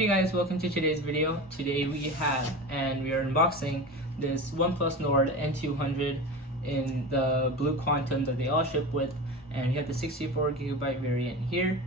Hey guys, welcome to today's video. Today we are unboxing this OnePlus Nord N200 in the blue quantum that they all ship with, and we have the 64GB variant here.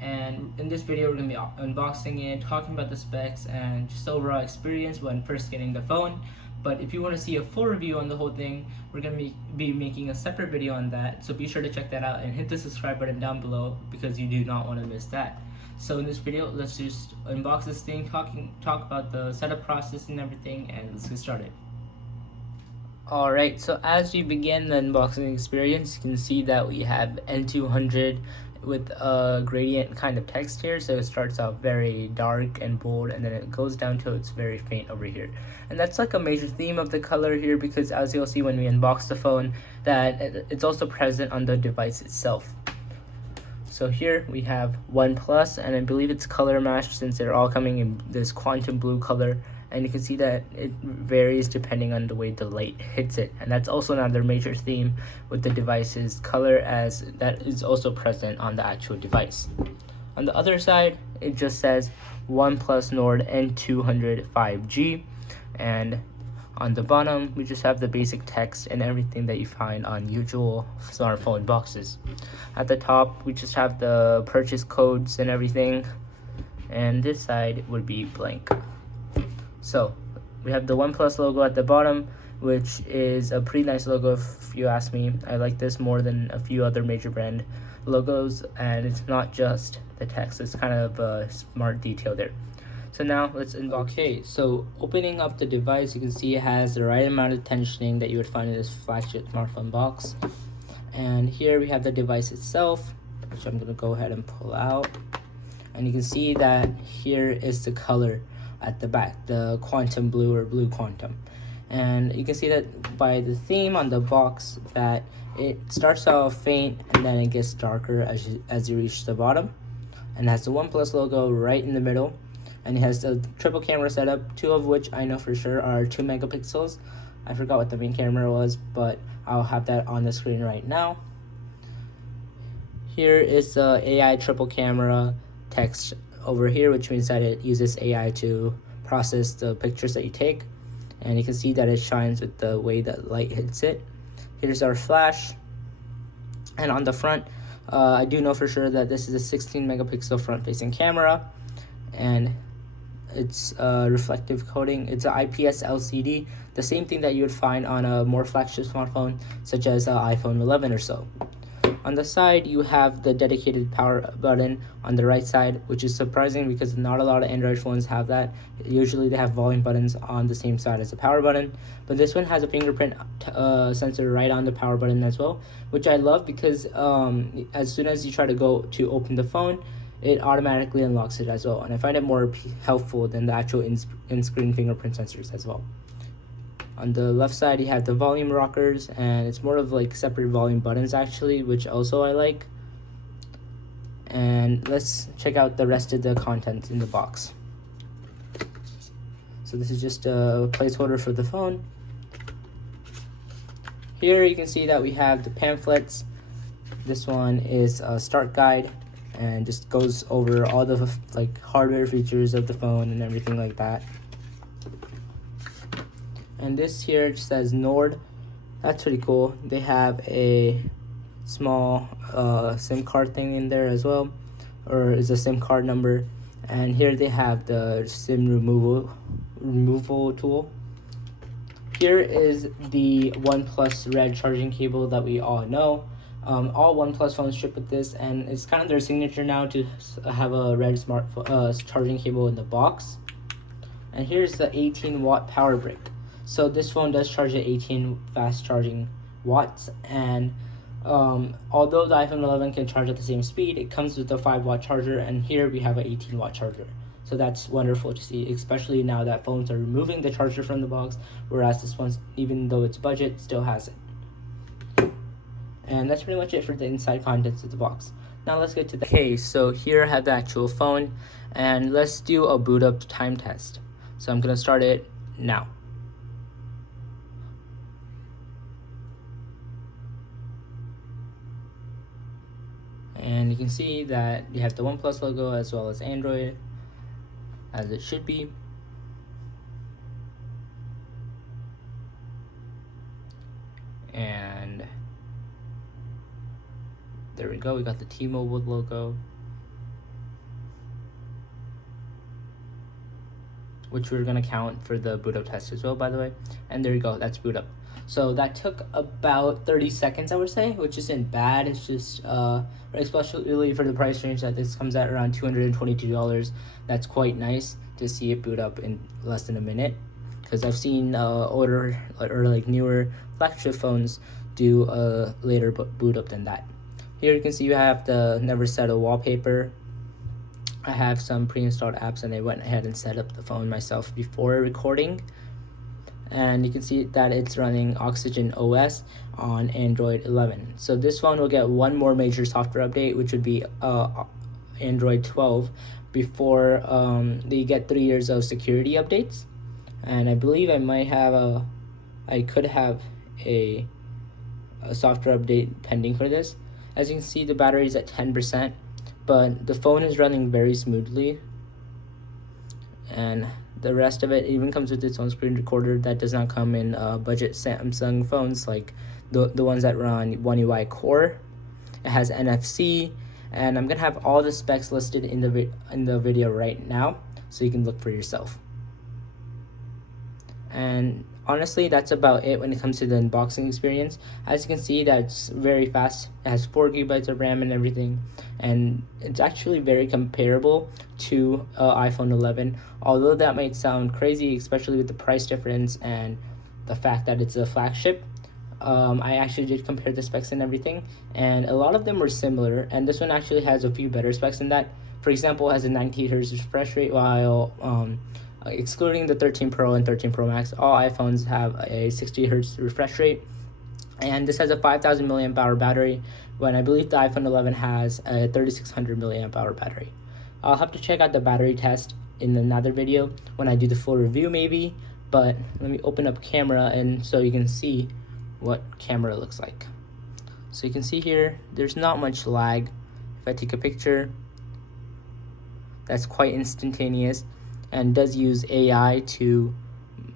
And in this video we're going to be unboxing it, talking about the specs and just overall experience when first getting the phone. But if you want to see a full review on the whole thing, we're going to be making a separate video on that, so be sure to check that out and hit the subscribe button down below because you do not want to miss that. So in this video, let's just unbox this thing, talk about the setup process and everything, and let's get started. Alright, so as we begin the unboxing experience, you can see that we have N200 with a gradient kind of text here. So it starts out very dark and bold, and then it goes down to it's very faint over here. And that's like a major theme of the color here, because as you'll see when we unbox the phone, that it's also present on the device itself. So here we have OnePlus, and I believe it's color matched since they're all coming in this quantum blue color, and you can see that it varies depending on the way the light hits it, and that's also another major theme with the device's color, as that is also present on the actual device. On the other side, it just says OnePlus Nord N200 5G, and on the bottom, we just have the basic text and everything that you find on usual smartphone boxes. At the top, we just have the purchase codes and everything, and this side would be blank. So, we have the OnePlus logo at the bottom, which is a pretty nice logo if you ask me. I like this more than a few other major brand logos, and it's not just the text, it's kind of a smart detail there. So now let's unbox. Okay, so opening up the device, you can see it has the right amount of tensioning that you would find in this flagship smartphone box. And here we have the device itself, which I'm going to go ahead and pull out. And you can see that here is the color at the back, the quantum blue or blue quantum. And you can see that by the theme on the box that it starts off faint and then it gets darker as you reach the bottom. And it has the OnePlus logo right in the middle. And it has the triple camera setup, two of which I know for sure are 2 megapixels. I forgot what the main camera was, but I'll have that on the screen right now. Here is the AI triple camera text over here, which means that it uses AI to process the pictures that you take. And you can see that it shines with the way that light hits it. Here's our flash. And on the front, I do know for sure that this is a 16 megapixel front-facing camera. And it's reflective coating. It's an IPS LCD, the same thing that you would find on a more flagship smartphone such as iPhone 11 or so. On the side, you have the dedicated power button on the right side, which is surprising because not a lot of Android phones have that. Usually they have volume buttons on the same side as the power button, but this one has a fingerprint sensor right on the power button as well, which I love because as soon as you try to go to open the phone, it automatically unlocks it as well, and I find it more helpful than the actual in-screen fingerprint sensors as well. On the left side, you have the volume rockers, and it's more of like separate volume buttons actually, which also I like. And let's check out the rest of the content in the box. So this is just a placeholder for the phone. Here you can see that we have the pamphlets. This one is a start guide, and just goes over all the like hardware features of the phone and everything like that. And this here just says Nord. That's pretty cool. They have a small SIM card thing in there as well, or is a SIM card number. And here they have the SIM removal tool. Here is the OnePlus Red charging cable that we all know. All OnePlus phones ship with this, and it's kind of their signature now to have a red smartphone charging cable in the box. And here's the 18-watt power brick. So this phone does charge at 18 fast charging watts, and although the iPhone 11 can charge at the same speed, it comes with a 5-watt charger, and here we have an 18-watt charger. So that's wonderful to see, especially now that phones are removing the charger from the box, whereas this one, even though it's budget, still has it. And that's pretty much it for the inside contents of the box. Now let's get to the case. So here I have the actual phone, and let's do a boot up time test. So I'm gonna start it now. And you can see that you have the OnePlus logo as well as Android. as it should be. And there we go, we got the T-Mobile logo, which we're going to count for the boot up test as well, by the way. And there you go, that's boot up. So that took about 30 seconds, I would say, which isn't bad. It's just, especially for the price range that this comes at around $222, that's quite nice to see it boot up in less than a minute. Because I've seen older or like newer flagship phones do a later boot up than that. Here you can see you have the never settle wallpaper. I have some pre-installed apps and I went ahead and set up the phone myself before recording. And you can see that it's running Oxygen OS on Android 11. So this phone will get one more major software update, which would be Android 12, before they get 3 years of security updates. And I believe I could have a software update pending for this. As you can see, the battery is at 10%, but the phone is running very smoothly. And the rest of it even comes with its own screen recorder that does not come in budget Samsung phones like the ones that run One UI Core. It has NFC, and I'm gonna have all the specs listed in the video right now, so you can look for yourself. And honestly, that's about it when it comes to the unboxing experience. As you can see, that's very fast. It has 4 GB of RAM and everything, and it's actually very comparable to iPhone 11. Although that might sound crazy, especially with the price difference and the fact that it's a flagship. I actually did compare the specs and everything, and a lot of them were similar, and this one actually has a few better specs than that. For example, it has a 90 Hz refresh rate, while excluding the 13 Pro and 13 Pro Max, all iPhones have a 60 Hz refresh rate. And this has a 5,000 milliamp hour battery, when I believe the iPhone 11 has a 3,600 milliamp hour battery. I'll have to check out the battery test in another video when I do the full review maybe, but let me open up camera and so you can see what camera looks like. So you can see here, there's not much lag. If I take a picture, that's quite instantaneous, and does use AI to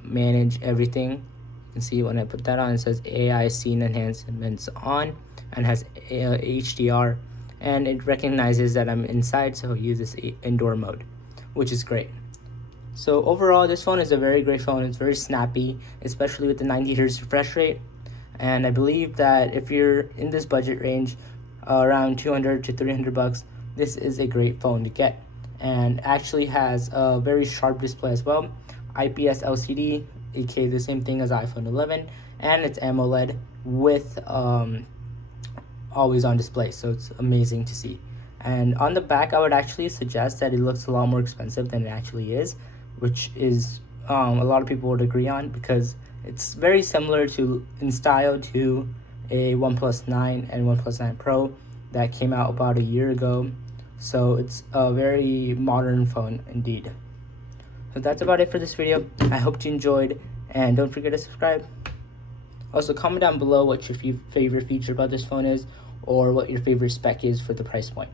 manage everything. You can see when I put that on, it says AI scene enhancements on, and has HDR, and it recognizes that I'm inside, so it uses indoor mode, which is great. So overall, this phone is a very great phone. It's very snappy, especially with the 90 Hz refresh rate. And I believe that if you're in this budget range, around 200 to 300 bucks, this is a great phone to get. And actually has a very sharp display as well, IPS LCD, aka the same thing as iPhone 11, and it's AMOLED with always on display, so it's amazing to see. And on the back, I would actually suggest that it looks a lot more expensive than it actually is, which is a lot of people would agree on, because it's very similar in style to a OnePlus 9 and OnePlus 9 Pro that came out about a year ago. So it's a very modern phone indeed. So that's about it for this video. I hope you enjoyed, and don't forget to subscribe. Also, comment down below what your favorite feature about this phone is, or what your favorite spec is for the price point.